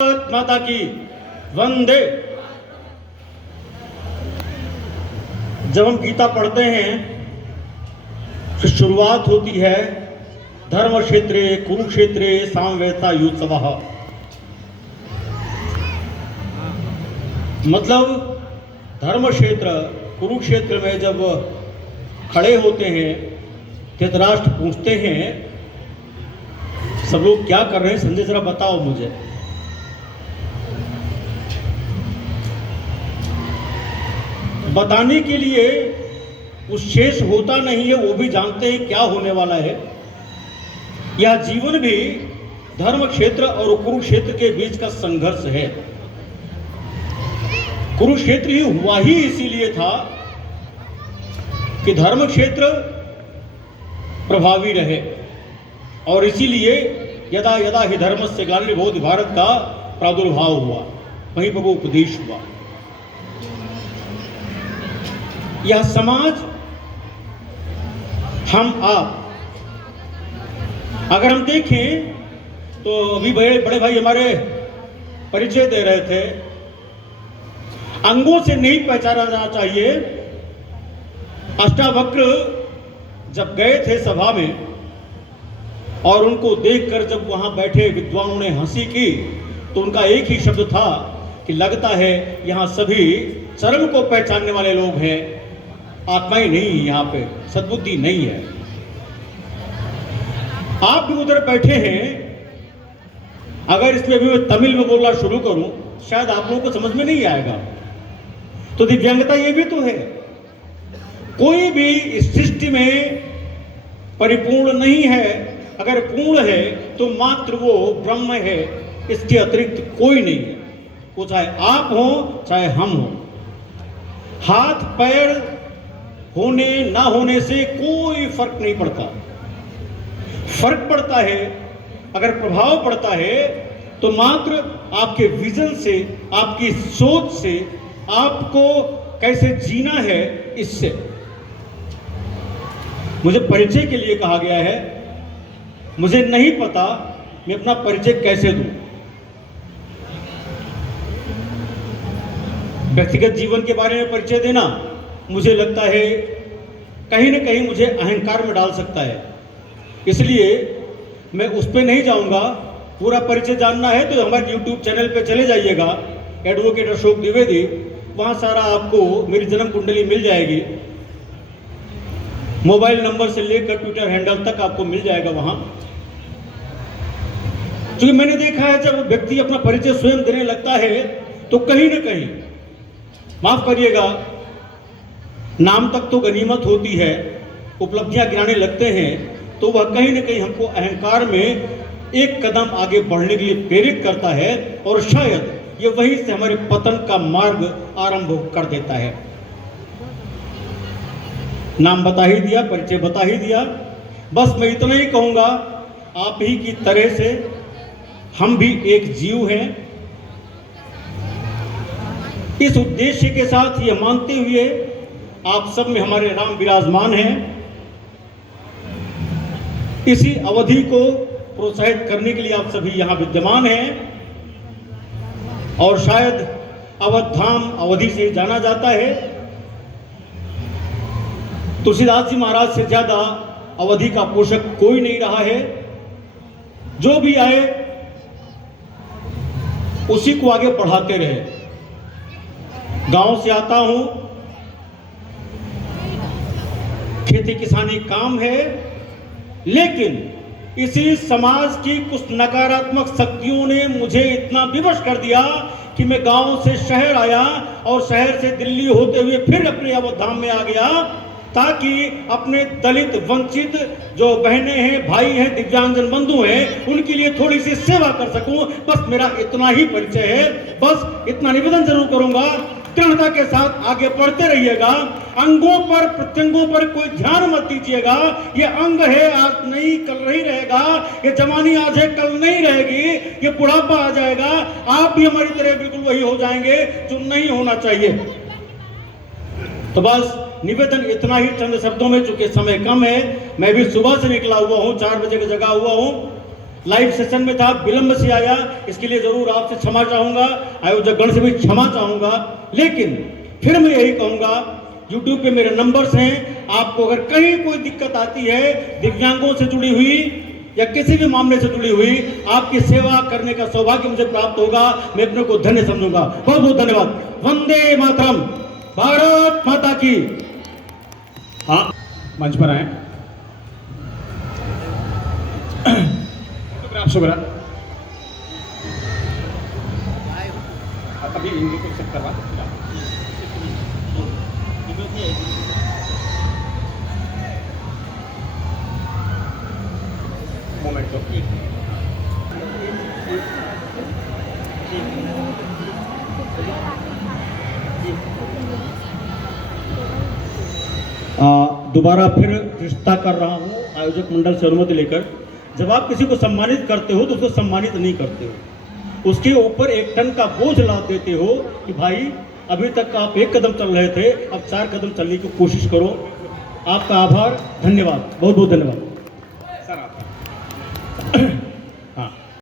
भारत माता की वंदे। जब हम गीता पढ़ते हैं तो शुरुआत होती है धर्म क्षेत्रे कुरुक्षेत्रे सामवेता युत्सवः। मतलब धर्म क्षेत्र कुरुक्षेत्र में जब खड़े होते हैं धृतराष्ट्र पूछते हैं सब लोग क्या कर रहे हैं, संजय जरा बताओ मुझे। बताने के लिए उस शेष होता नहीं है, वो भी जानते हैं क्या होने वाला है। यह जीवन भी धर्म क्षेत्र और कुरुक्षेत्र के बीच का संघर्ष है। कुरुक्षेत्र ही हुआ ही इसीलिए था कि धर्म क्षेत्र प्रभावी रहे, और इसीलिए यदा यदा ही धर्मस्य ग्लानिर्भवति भारत का प्रादुर्भाव हुआ, वहीं पर वो उपदेश हुआ। यह समाज हम आप अगर हम देखें तो अभी बड़े भाई हमारे परिचय दे रहे थे, अंगों से नहीं पहचाना जाना चाहिए। अष्टावक्र जब गए थे सभा में और उनको देखकर जब वहां बैठे विद्वानों ने हंसी की तो उनका एक ही शब्द था कि लगता है यहां सभी चरम को पहचानने वाले लोग हैं, आत्माएं नहीं, यहां पे सद्बुद्धि नहीं है। आप भी उधर बैठे हैं, अगर इसमें भी मैं तमिल में बोलना शुरू करूं शायद आप लोगों को समझ में नहीं आएगा। तो दिव्यांगता ये भी तो है, कोई भी इस सृष्टि में परिपूर्ण नहीं है। अगर पूर्ण है तो मात्र वो ब्रह्म है, इसके अतिरिक्त कोई नहीं है। वो चाहे आप हो चाहे हम हो, हाथ पैर होने ना होने से कोई फर्क नहीं पड़ता। फर्क पड़ता है, अगर प्रभाव पड़ता है तो मात्र आपके विजन से, आपकी सोच से, आपको कैसे जीना है इससे। मुझे परिचय के लिए कहा गया है, मुझे नहीं पता मैं अपना परिचय कैसे दूं। व्यक्तिगत जीवन के बारे में परिचय देना मुझे लगता है कहीं ना कहीं मुझे अहंकार में डाल सकता है, इसलिए मैं उस पर नहीं जाऊंगा। पूरा परिचय जानना है तो हमारे YouTube चैनल पे चले जाइएगा, एडवोकेट अशोक द्विवेदी, वहां सारा आपको मेरी जन्म कुंडली मिल जाएगी। मोबाइल नंबर से लेकर ट्विटर हैंडल तक आपको मिल जाएगा वहां। क्योंकि मैंने देखा है जब व्यक्ति अपना परिचय स्वयं देने लगता है तो कहीं ना कहीं, माफ करिएगा, नाम तक तो गनीमत होती है, उपलब्धियां गिनाने लगते हैं तो वह कहीं ना कहीं हमको अहंकार में एक कदम आगे बढ़ने के लिए प्रेरित करता है, और शायद ये वहीं से हमारे पतन का मार्ग आरंभ कर देता है। नाम बता ही दिया, परिचय बता ही दिया, बस मैं इतना ही कहूंगा, आप ही की तरह से हम भी एक जीव हैं। इस उद्देश्य के साथ ये मानते हुए आप सब में हमारे राम विराजमान हैं। इसी अवधि को प्रोत्साहित करने के लिए आप सभी यहां विद्यमान हैं, और शायद अवध धाम अवधि से जाना जाता है। तुलसीदास जी महाराज से ज्यादा अवधि का पोषक कोई नहीं रहा है। जो भी आए उसी को आगे बढ़ाते रहे। गांव से आता हूं, खेती किसानी काम है, लेकिन इसी समाज की कुछ नकारात्मक शक्तियों ने मुझे इतना विवश कर दिया कि मैं गांव से शहर आया और शहर से दिल्ली होते हुए फिर अपने अवध धाम में आ गया, ताकि अपने दलित वंचित जो बहनें हैं, भाई हैं, दिव्यांगजन बंधु हैं, उनके लिए थोड़ी सी सेवा कर सकूं। बस मेरा इतना ही परिचय है। बस इतना निवेदन जरूर करूंगा, दृढ़ता के साथ आगे बढ़ते रहिएगा। अंगों पर प्रत्यंगों पर कोई ध्यान मत दीजिएगा। ये अंग है, आज नहीं कल नहीं रहेगा। ये जवानी आज है कल नहीं रहेगी। ये बुढ़ापा आ जाएगा, आप भी हमारी तरह बिल्कुल वही हो जाएंगे जो नहीं होना चाहिए। तो बस निवेदन इतना ही चंद शब्दों में, चूंकि समय कम है, मैं भी सुबह से निकला हुआ हूं, 4 बजे की जगह हुआ हूं, लाइव सेशन में था, विलंब से आया, इसके लिए जरूर आपसे क्षमा चाहूंगा, आयोजक गण से भी क्षमा चाहूंगा। लेकिन फिर मैं यही कहूंगा, यूट्यूब पे मेरे नंबर्स हैं, आपको अगर कहीं कोई दिक्कत आती है दिव्यांगों से जुड़ी हुई या किसी भी मामले से जुड़ी हुई, आपकी सेवा करने का सौभाग्य मुझे प्राप्त होगा, मैं अपने को धन्य समझूंगा। बहुत बहुत धन्यवाद। वंदे मातरम, भारत माता की। हाँ, मंच पर आए। फोटोग्राफ्स वगैरह अभी इनको चेक करवा मोमेंट तो दोबारा फिर रिश्ता कर रहा हूँ आयोजक मंडल से अनुमति लेकर। जब आप किसी को सम्मानित करते हो तो उसको सम्मानित नहीं करते हो, उसके ऊपर 1 टन का बोझ लाद देते हो कि भाई अभी तक आप 1 कदम चल रहे थे, अब 4 कदम चलने की कोशिश करो। आपका आभार, धन्यवाद, बहुत बहुत धन्यवाद।